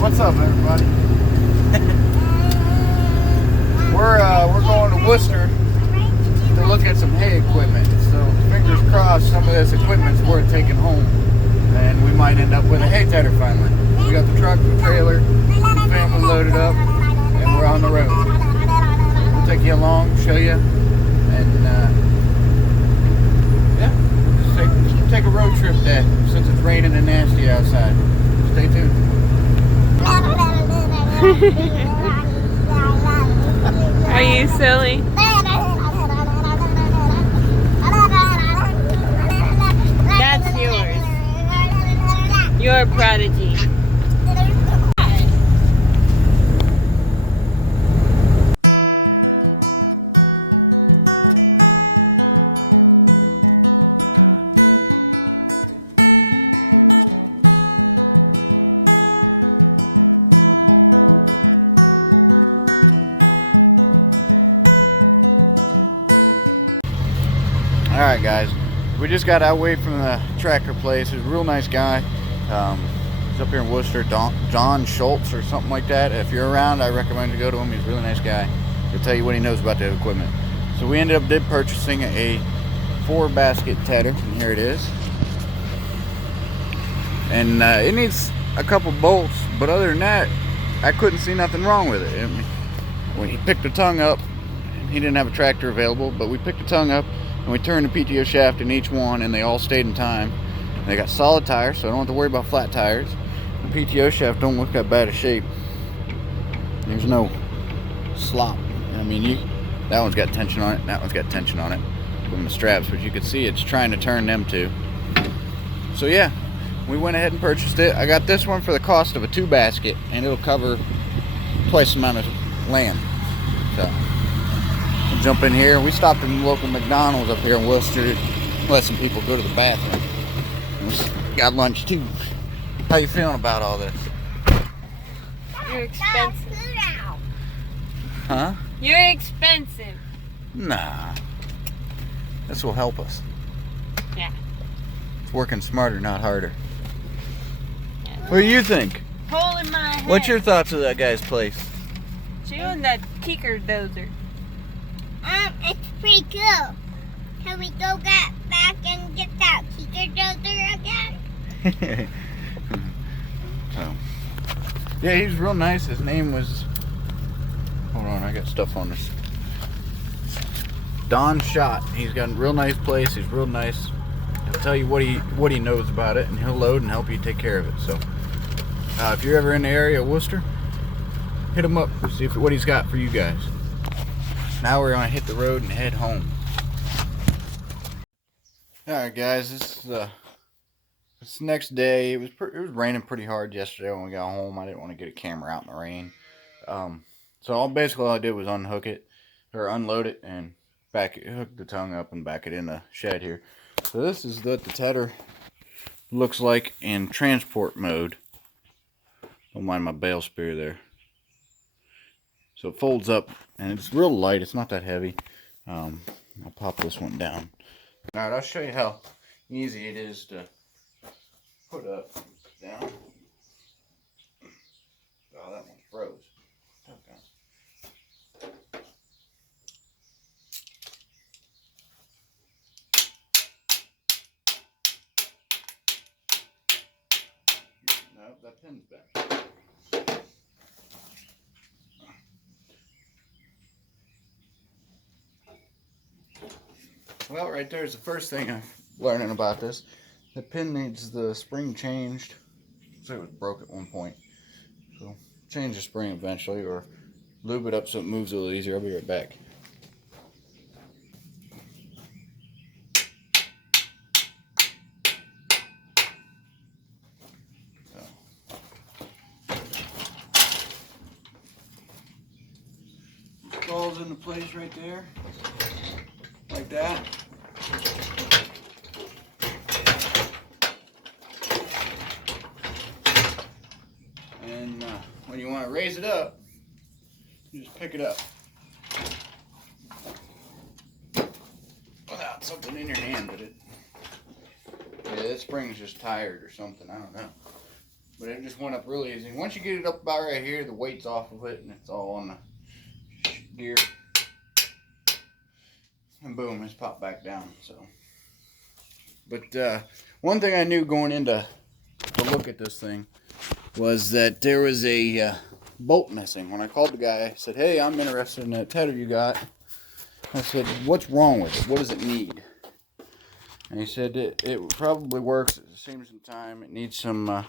What's up, everybody? We're going to Worcester to look at some hay equipment. So fingers crossed, some of this equipment's worth taking home, and we might end up with a hay tedder finally. We got the truck, the trailer, the family loaded up, and we're on the road. We'll take you along, show you, and yeah, just take a road trip there since it's raining and nasty outside. Stay tuned. Are you silly? That's yours. You're a prodigy. Alright guys, we just got away from the tractor place. He's a real nice guy. He's up here in Worcester, John Schultz or something like that. If you're around, I recommend you go to him. He's a really nice guy. He'll tell you what he knows about the equipment. So we ended up purchasing a 4-basket tedder, and here it is. And it needs a couple bolts, but other than that, I couldn't see nothing wrong with it. When he picked the tongue up, he didn't have a tractor available, but we picked the tongue up and we turned the PTO shaft in each one, and they all stayed in time. They got solid tires, so I don't have to worry about flat tires. The PTO shaft don't look that bad of shape. There's no slop. I mean, that one's got tension on it, that one's got tension on it from the straps, but you can see it's trying to turn them too. So yeah, we went ahead and purchased it. I got this one for the cost of a 2-basket, and it'll cover twice the amount of land. So we'll jump in here. We stopped in the local McDonald's up here in Worcester to let some people go to the bathroom. We got lunch too. How you feeling about all this? You're expensive. Huh? You're expensive. Nah. This will help us. Yeah. It's working smarter, not harder. What do you think? Hole in my head. What's your thoughts of that guy's place? Chewing that kicker dozer. It's pretty cool. Can we go back and get that kicker dozer again? So, yeah, he's real nice. His name was, hold on, I got stuff on this. Don Schott. He's got a real nice place. He's real nice. He'll tell you what he knows about it, and he'll load and help you take care of it. So, if you're ever in the area of Worcester, hit him up. See what he's got for you guys. Now we're gonna hit the road and head home. All right, guys. This next day. It was raining pretty hard yesterday when we got home. I didn't want to get a camera out in the rain. So basically all I did was unhook it or unload it and hook the tongue up and back it in the shed here. So this is what the tedder looks like in transport mode. Don't mind my bale spear there. So it folds up and it's real light. It's not that heavy. I'll pop this one down. Alright, I'll show you how easy it is to put up down. Oh, that one froze. Okay. Nope, that pin's back. Well, right there's the first thing I'm learning about this. The pin needs the spring changed. So it was broke at one point. So change the spring eventually, or lube it up so it moves a little easier. I'll be right back. Falls into place right there, like that. And when you want to raise it up, you just pick it up without something in your hand with it. Yeah, this spring's just tired or something, I don't know. But it just went up really easy. Once you get it up about right here, the weight's off of it and it's all on the gear. And boom, it's popped back down. So, but one thing I knew going into to look at this thing was that there was a bolt missing. When I called the guy, I said, "Hey, I'm interested in that tether you got." I said, "What's wrong with it? What does it need?" And he said it probably works. It seems in time. It needs some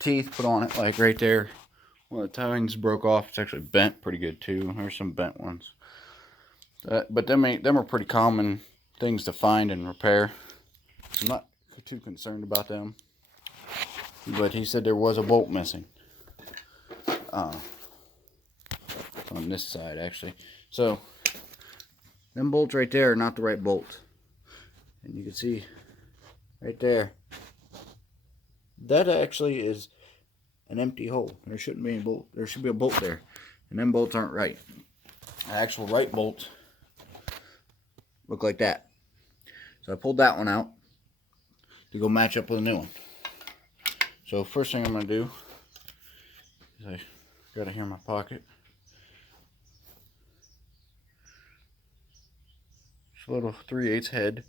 teeth put on it, like right there. One of the tongues broke off. It's actually bent pretty good too. There's some bent ones. But them are pretty common things to find and repair. I'm not too concerned about them. But he said there was a bolt missing. On this side, actually. So, them bolts right there are not the right bolts. And you can see right there. That actually is an empty hole. There shouldn't be any bolt. There should be a bolt there. And them bolts aren't right. The actual right bolts look like that. So I pulled that one out to go match up with a new one. So first thing I'm going to do is I got it here in my pocket. It's a little 3/8 head,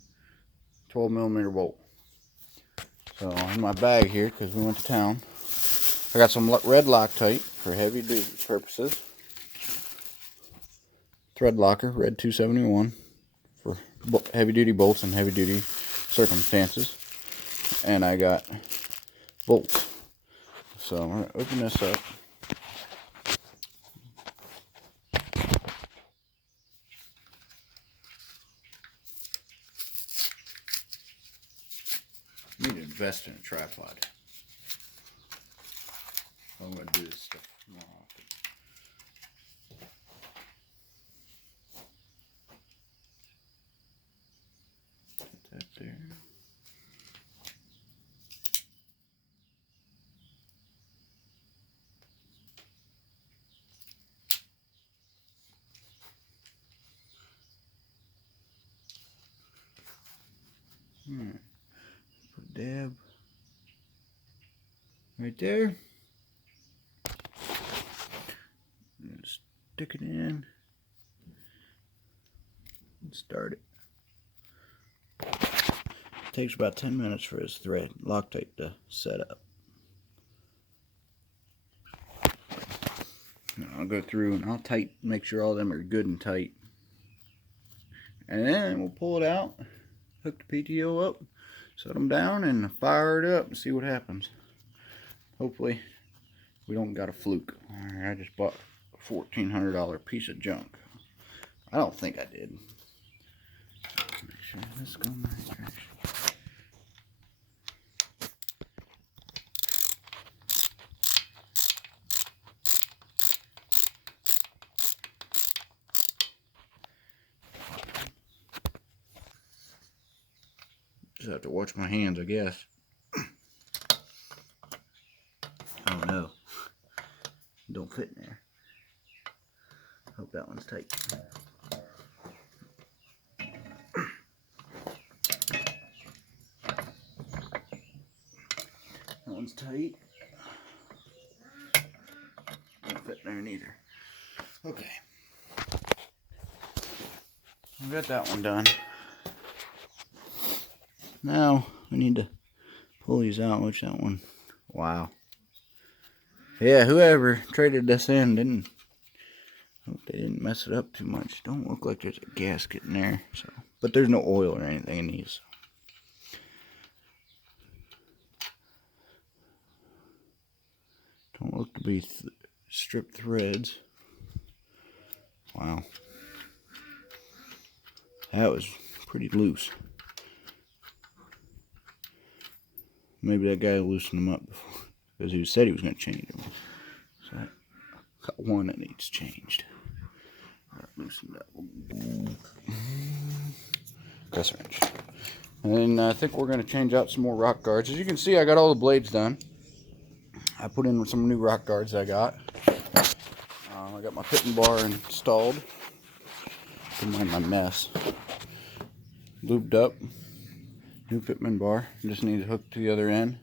12mm bolt. So in my bag here, because we went to town, I got some red Loctite for heavy duty purposes. Thread locker, red 271 for heavy duty bolts and heavy duty circumstances. And I got bolts. So I'm going to open this up. I need to invest in a tripod. I'm going to do this stuff more often. Put that there. Put a dab right there. And stick it in and start it. Takes about 10 minutes for his thread Loctite to set up. Now I'll go through and I'll make sure all of them are good and tight. And then we'll pull it out, hook the PTO up, set them down, and fire it up and see what happens. Hopefully we don't got a fluke. I just bought a $1,400 piece of junk. I don't think I did. Make sure this goes in the right direction. Just have to watch my hands, I guess. Oh no. Don't fit in there. Hope that one's tight. That one's tight. Don't fit in there neither. Okay. I got that one done. Now we need to pull these out, which that one, wow. Yeah, whoever traded this in hope they didn't mess it up too much. Don't look like there's a gasket in there, so, but there's no oil or anything in these. Don't look to be stripped threads. Wow. That was pretty loose. Maybe that guy loosened them up before, because he said he was going to change them. So I got one that needs changed. Alright, loosen that. Press wrench. And then I think we're going to change out some more rock guards. As you can see, I got all the blades done. I put in some new rock guards I got. I got my pitting bar installed. Don't mind my mess. Lubed up. New Pitman bar. Just need to hook to the other end.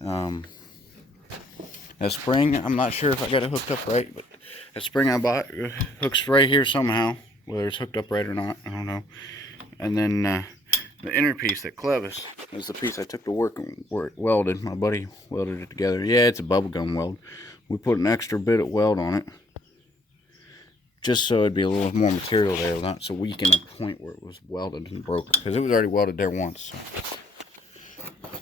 That spring, I'm not sure if I got it hooked up right, but that spring I bought hooks right here somehow. Whether it's hooked up right or not, I don't know. And then the inner piece, that clevis, is the piece I took to work and welded. My buddy welded it together. Yeah, it's a bubblegum weld. We put an extra bit of weld on it, just so it'd be a little more material there, not so weak in a point where it was welded and broke, because it was already welded there once. So.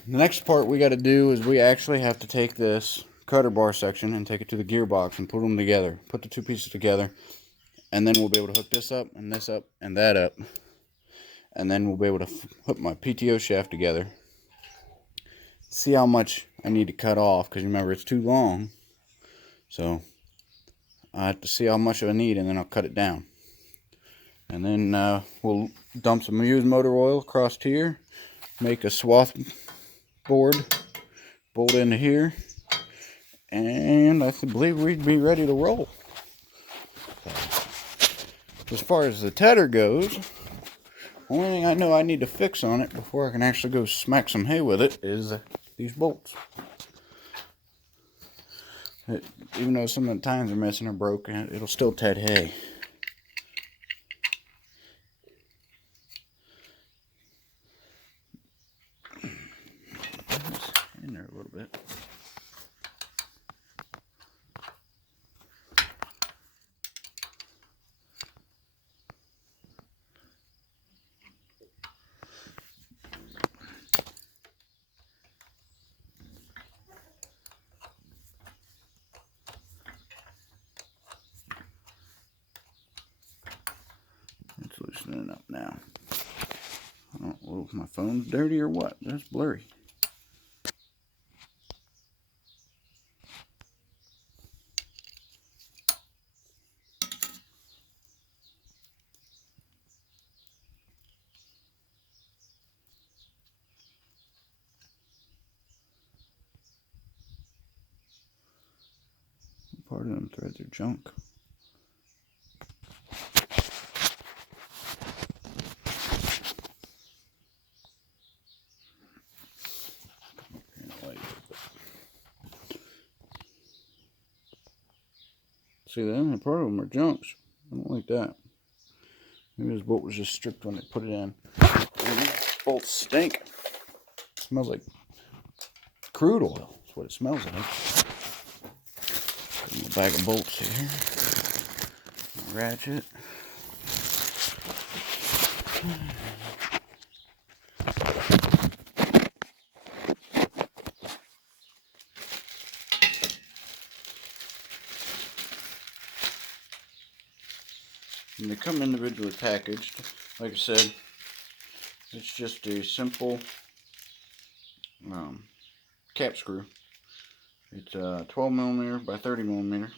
The next part we got to do is we actually have to take this cutter bar section and take it to the gearbox and put them together. Put the two pieces together, and then we'll be able to hook this up and this up and that up. And then we'll be able to hook my PTO shaft together. See how much I need to cut off, because remember it's too long. So I have to see how much I need, and then I'll cut it down. And then we'll dump some used motor oil across here, make a swath board, bolt into here, and I believe we'd be ready to roll. As far as the tedder goes, only thing I know I need to fix on it before I can actually go smack some hay with it is these bolts. Even though some of the tines are missing or broken, it'll still ted hay. In there a little bit. It's loosening up now. I don't know if my phone's dirty or what. That's blurry. Part of them threads are junk. See that? Part of them are junks. I don't like that. Maybe this bolt was just stripped when they put it in. And these bolts stink. It smells like crude oil. That's what it smells like. Put a bag of bolts here. Ratchet. And they come individually packaged. Like I said, it's just a simple cap screw. It's 12 millimeter by 30 millimeter.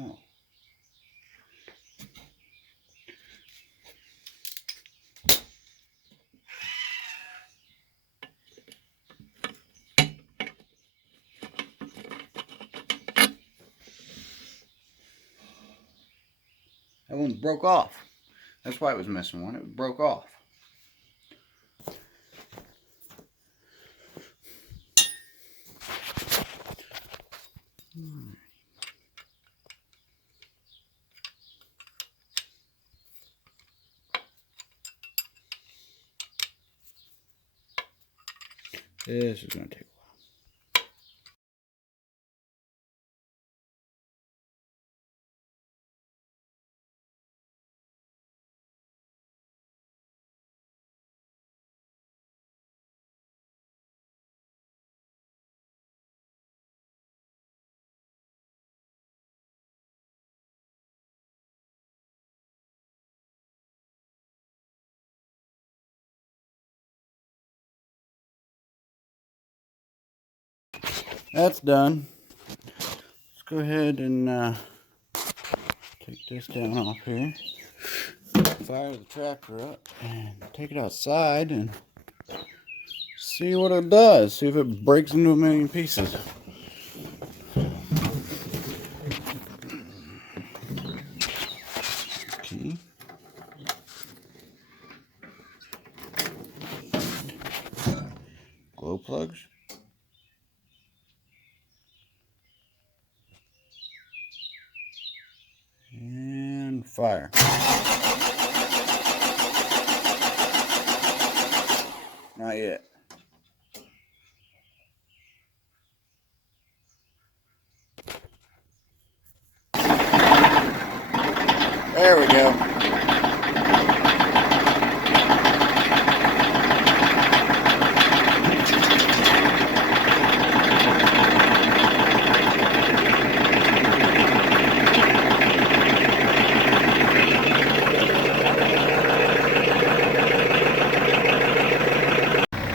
Oh. That one broke off. That's why it was missing one. It broke off. This is going to take that's done. Let's go ahead and take this down off here. Fire the tractor up and take it outside and see what it does. See if it breaks into a million pieces. Okay. Glow plugs. And fire. Not yet. There we go.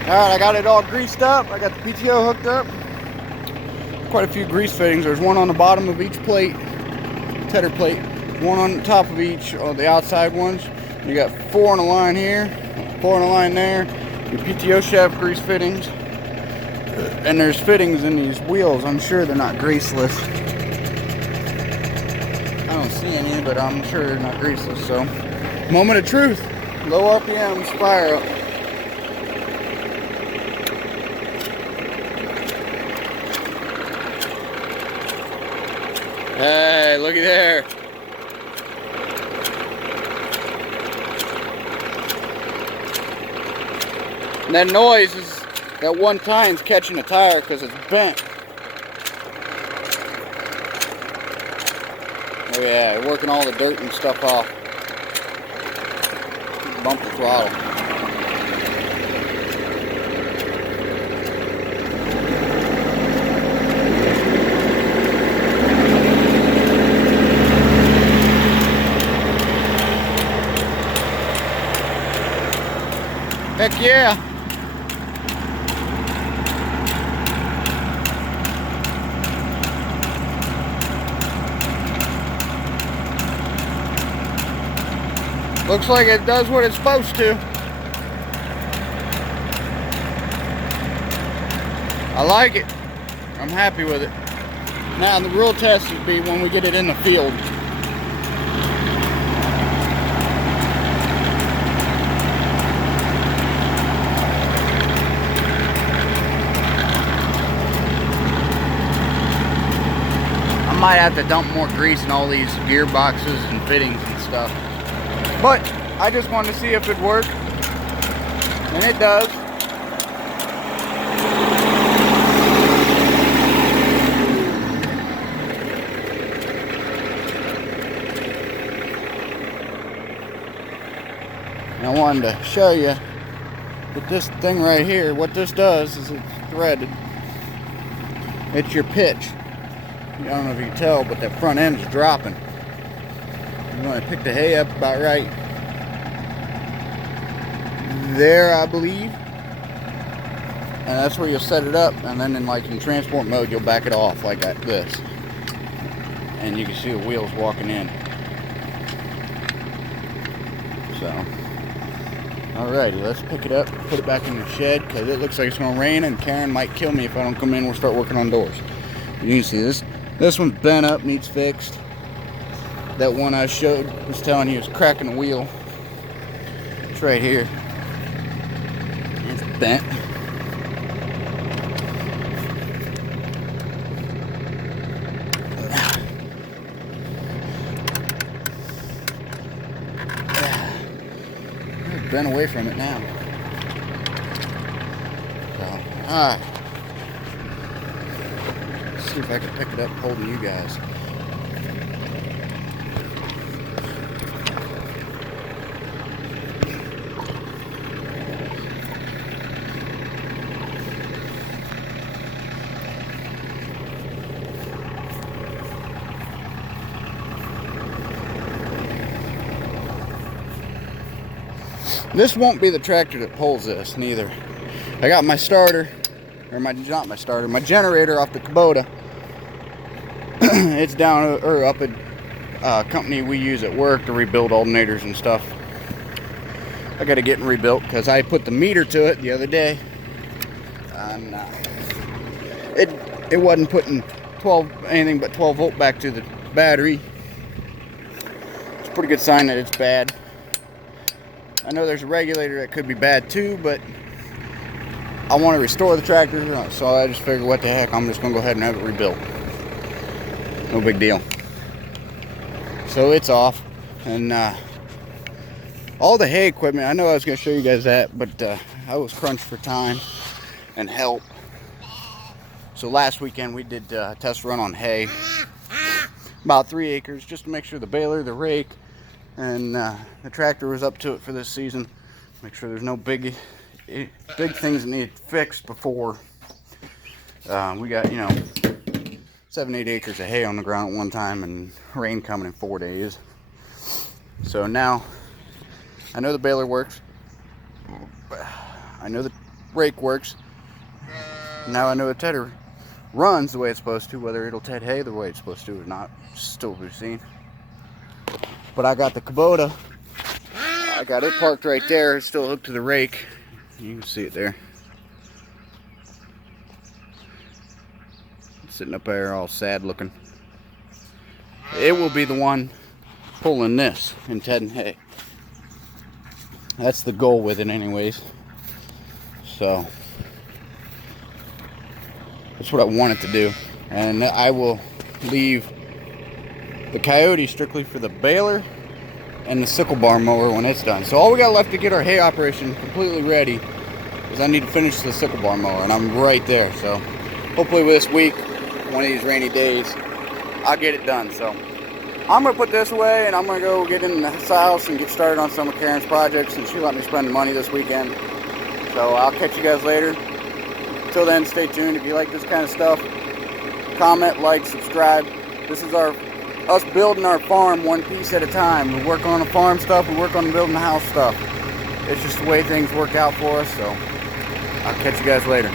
Alright, I got it all greased up. I got the PTO hooked up. Quite a few grease fittings. There's one on the bottom of each plate, tedder plate. One on the top of each, the outside ones. You got 4 on a line here, 4 on a line there. Your PTO shaft grease fittings. And there's fittings in these wheels. I'm sure they're not greaseless. I don't see any, but I'm sure they're not greaseless. So, moment of truth. Low RPMs, fire up. Hey, looky there. And that noise is that one time's catching a tire because it's bent. Oh yeah, working all the dirt and stuff off. Bump the throttle. Heck yeah. Looks like it does what it's supposed to. I like it. I'm happy with it. Now the real test would be when we get it in the field. I might have to dump more grease in all these gearboxes and fittings and stuff. But I just wanted to see if it worked. And it does. And I wanted to show you with this thing right here, what this does is it's threaded. It's your pitch. I don't know if you can tell, but that front end is dropping. You want to pick the hay up about right there, I believe. And that's where you'll set it up, and then in transport mode, you'll back it off like this. And you can see the wheels walking in. So, alrighty, let's pick it up, put it back in the shed, because it looks like it's going to rain, and Karen might kill me if I don't come in and start working on doors. You can see this. This one's bent up, needs fixed. That one I showed, was telling you, was cracking the wheel. It's right here. It's bent. It's bent away from it now. So, alright. See if I can pick it up holding you guys. This won't be the tractor that pulls this, neither. I got my starter or not my starter, my generator off the Kubota. It's down or up at a company we use at work to rebuild alternators and stuff. I got to get it rebuilt because I put the meter to it the other day, and it wasn't putting anything but 12 volt back to the battery. It's a pretty good sign that it's bad. I know there's a regulator that could be bad too, but I want to restore the tractor, so I just figured, what the heck, I'm just going to go ahead and have it rebuilt. No big deal. So it's off, and all the hay equipment, I know I was going to show you guys that, but I was crunched for time and help. So last weekend we did a test run on hay, about 3 acres, just to make sure the baler, the rake, and the tractor was up to it for this season. Make sure there's no big things that need fixed before we got, 7-8 acres of hay on the ground at one time, and rain coming in 4 days. So now I know the baler works, I know the rake works, now I know the tedder runs the way it's supposed to. Whether it'll ted hay the way it's supposed to or not, still to be seen. But I got the Kubota, I got it parked right there. It's still hooked to the rake. You can see it there. Sitting up there all sad looking. It will be the one pulling this and tedding hay. That's the goal with it anyways. So that's what I want it to do. And I will leave the Coyote strictly for the baler and the sickle bar mower when it's done. So all we got left to get our hay operation completely ready is I need to finish the sickle bar mower, and I'm right there. So hopefully this week, one of these rainy days, I'll get it done. So I'm gonna put this away, and I'm gonna go get in the house and get started on some of Karen's projects, and she let me spend the money this weekend. So I'll catch you guys later. Until then, stay tuned. If you like this kind of stuff, comment, like, subscribe. This is us building our farm one piece at a time. We work on the farm stuff, we work on building the house stuff. It's just the way things work out for us. So I'll catch you guys later.